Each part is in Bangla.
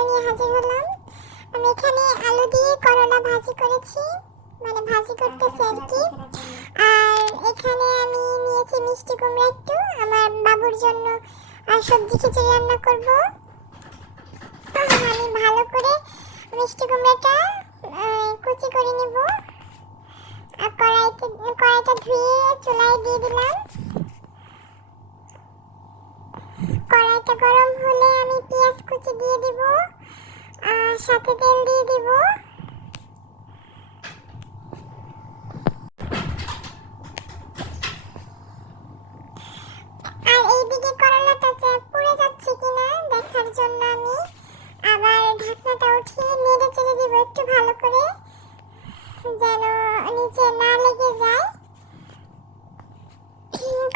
ভিডিও নিয়ে হাজির হলাম। আমি এখানে আলু দিয়ে করলা ভাজি করেছি, মানে ভাজি করতেছি আর কি। আর এখানে আমি নিয়েছি মিষ্টি কুমড়া একটু আমার বাবুর জন্য, আর সবজি খিচুড়ি রান্না করব। আমি ভালো করে মিষ্টি কুমড়াটা কুচি করে নিব। আর কড়াইটা ধুয়ে চুলায় দিয়ে দিলাম। কড়াইটা গরম হলে আমি পেঁয়াজ কুচি দিয়ে দিব, আর সাথে তেল দিয়ে দিব। আর এইদিকে করলাটা পুড়ে যাচ্ছে কিনা দেখার জন্য আমি আবার ঢাকনাটা উঠিয়ে নেড়ে চেড়ে দিব একটু ভালো করে, যেন নিচে না লেগে যায়।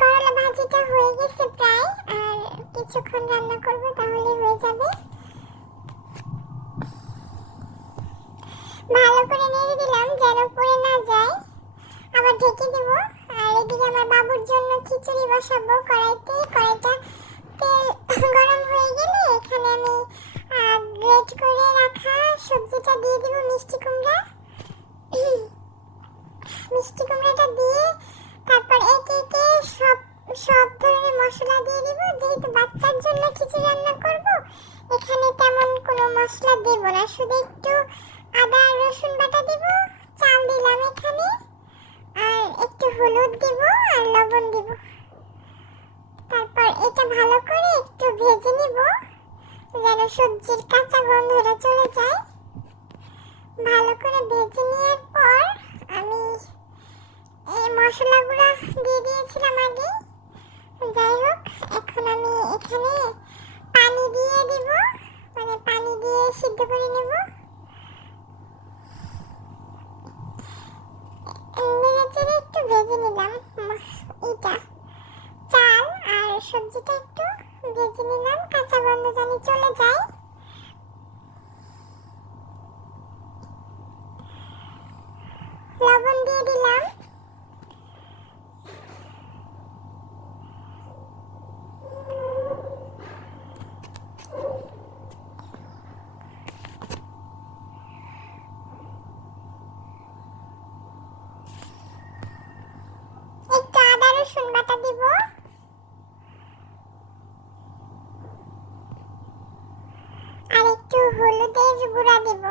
করলা ভাজিটা হয়ে গেছে প্রায়, আর কিছুক্ষণ রান্না করব তাহলেই হয়ে যাবে। ভালো করে নেড়ে দিলাম যেন পুড়ে না যায়, আবার ঢেকে দেব। আর এদিকে আমার বাবুর জন্য খিচুড়ি বসাবো কড়াইতে। কড়াইটা তেল গরম হয়ে গেলে এখানে আমি গ্রেট করে রাখা সবজিটা দিয়ে দিব, মিষ্টি কুমড়া। মিষ্টি কুমড়াটা দিয়ে তারপর একে একে সব ধরনের মশলা দিয়ে দিব। যেহেতু বাচ্চার জন্য খিচুড়ি রান্না করব, এখানে তেমন কোনো মশলা দেব না, শুধু একটু আদা রসুন বাটা দিব, চাল দিলাম এখানে, আর একটু হলুদ দিব আর লবণ দিব। তারপর এটা ভালো করে একটু ভেজে নিব যেন সবজির কাঁচা গন্ধটা চলে যায়। ভালো করে ভেজে নেওয়ার পর আমি এই মশলাগুলো দিয়ে দিয়েছিলাম আগে। যাই হোক, এখন আমি এখানে পানি দিয়ে দিব, মানে পানি দিয়ে সিদ্ধ করে নেব। নেড়েচেড়ে একটু ভেজে নিলাম এটা চাল আর সবজিটা একটু ভেজে নিলাম, কাঁচা গন্ধ যেন চলে যায়। লবণ দিয়ে দিলাম। একটু আদা রসুন বাটা দিব, আর একটু হলুদের গুঁড়া দিব।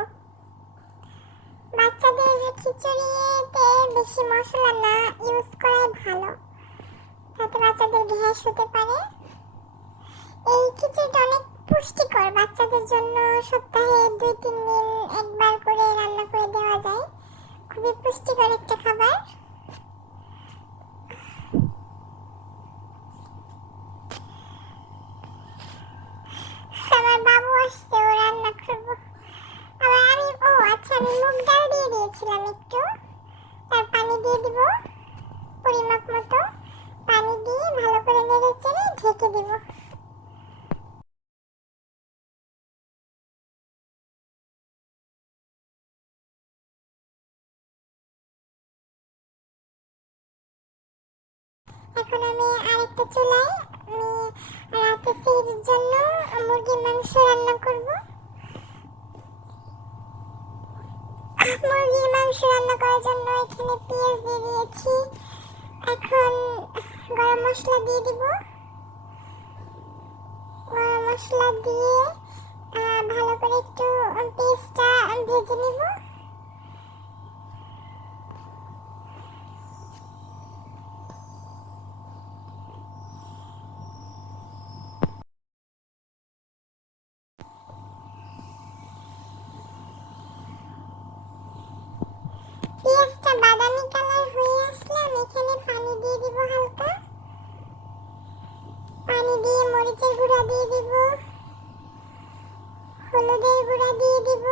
বাচ্চাদের খিচুড়িতে বেশি মশলা না ইউজ করাই ভালো, তাতে বাচ্চাদের গ্যাস হতে পারে। এই খিচুড়িটা অনেক পুষ্টিকর, বাচ্চাদের জন্য সপ্তাহে 2-3 দিন একবার করে রান্না করে দেওয়া যায়। খুবই পুষ্টিকর একটা খাবার। আমার বাবু আসছে, ও রান্না করবো। আবার আমি আমি মুগ ডাল দিয়ে দিয়েছিলাম একটু, তার পানি দিয়ে দিব পরিমাপ মতো। পানি দিয়ে ভালো করে নেড়ে চেড়ে ঢেকে দিব। এখন আমি আরেকটা চুলায় রাতে সেহরির জন্য মুরগির মাংস রান্না করব। মুরগির মাংস রান্না করার জন্য এখানে পেঁয়াজ দিয়ে দিয়েছি। এখন গরম মশলা দিয়ে দিব। গরম মশলা দিয়ে ভালো করে একটু পেঁয়াজটা ভেজে নিব। পেঁয়াজটা বাদামি কালার হয়ে আসলে আমি এখানে পানি দিয়ে দিব হালকা। পানি দিয়ে মরিচের গুঁড়া দিয়ে দিব, হলুদের গুঁড়া দিয়ে দিব,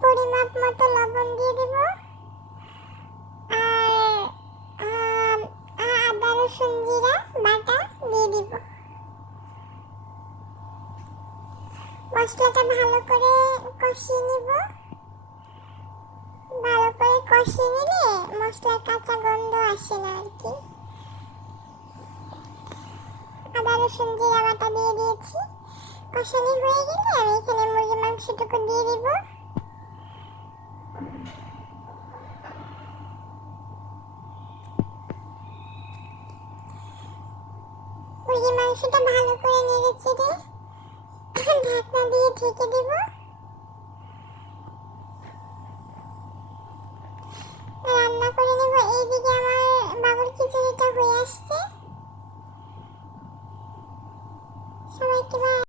পরিমাপ মতো লবণ দিয়ে দিব, আর আদা রসুন জিরা বাটা দিয়ে দিব। মশলাটা ভালো করে কষিয়ে নিব। ভালো করে কষিয়ে নিলে মশলার কাঁচা গন্ধ আসে না আর কি। আদা রসুন জিরা বাটা দিয়ে দিয়েছি। কষানি হয়ে গেলে আমি এখানে মুরগির মাংসটুকু দিয়ে দিব। মুরগির মাংসটা ভালো করে নেড়ে চেড়ে ঢাকনা দিয়ে ঢেকে দেব। রান্না করে নেব। এইদিকে আমার বাবুর খিচুড়িটা হয়ে আসছে।